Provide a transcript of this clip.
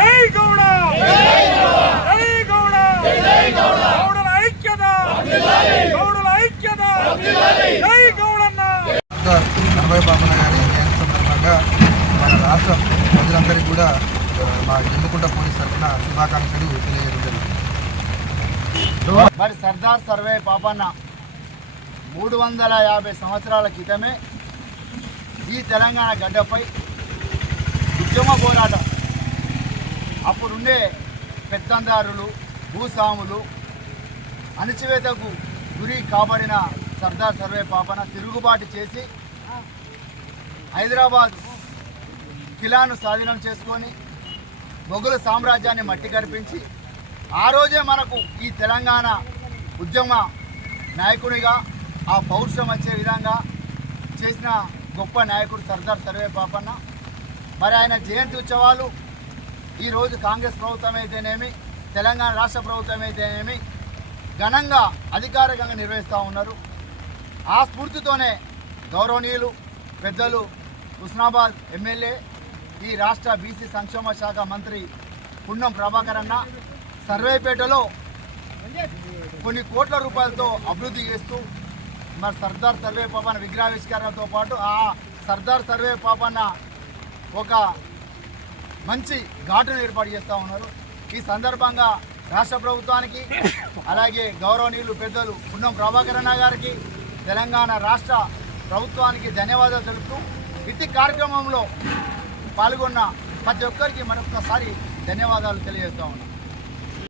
జై గౌడ జై గౌడ గౌడుల ఐక్యత గౌడుల ఐక్యత జై గౌడన్న 40 పాపన గారి సందర్భంగా మన రాష్ట్ర ప్రజలందరికీ కూడా మా ఎందుకుంట పోలీస్ తరఫున శుభాకాంక్షలు తెలియజేయడం జరిగింది. మరి సర్దార్ సర్వే పాపన్న 350 సంవత్సరాల క్రితమే ఈ తెలంగాణ గడ్డపై ఉద్యమ పోరాటం అప్పుడుండే పెత్తందారులు భూస్వాములు అణచివేతకు గురి కాబడిన సర్దార్ సర్వే పాపన్న తిరుగుబాటు చేసి హైదరాబాద్ కిలాను స్వాధీనం చేసుకొని మొఘలు సామ్రాజ్యాన్ని మట్టి కరిపించి ఆ రోజే మనకు ఈ తెలంగాణ ఉద్యమ నాయకునిగా ఆ పౌరుషం వచ్చే విధంగా చేసిన గొప్ప నాయకుడు సర్దార్ సర్వే పాపన్న. మరి ఆయన జయంతి ఉత్సవాలు ఈరోజు కాంగ్రెస్ ప్రభుత్వం అయితేనేమి తెలంగాణ రాష్ట్ర ప్రభుత్వం అయితేనేమి ఘనంగా అధికారికంగా నిర్వహిస్తూ ఉన్నారు. ఆ స్ఫూర్తితోనే గౌరవనీయులు పెద్దలు హుస్నాబాద్ ఎమ్మెల్యే ఈ రాష్ట్ర బీసీ సంక్షేమ శాఖ మంత్రి పున్నం ప్రభాకర్ అన్న సర్వేపేటలో కొన్ని కోట్ల రూపాయలతో అభివృద్ధి చేస్తూ మరి సర్దార్ సర్వే పాపన్న విగ్రహావిష్కరణతో పాటు ఆ సర్దార్ సర్వే పాపన్న ఒక మంచి ఘాటును ఏర్పాటు చేస్తూ ఉన్నారు. ఈ సందర్భంగా రాష్ట్ర ప్రభుత్వానికి అలాగే గౌరవనీయులు పెద్దలు పున్నం ప్రభాకర్ అన్న గారికి తెలంగాణ రాష్ట్ర ప్రభుత్వానికి ధన్యవాదాలు తెలుపుతూ ఇట్టి కార్యక్రమంలో పాల్గొన్న ప్రతి ఒక్కరికి మరొకసారి ధన్యవాదాలు తెలియజేస్తూ ఉన్నాం.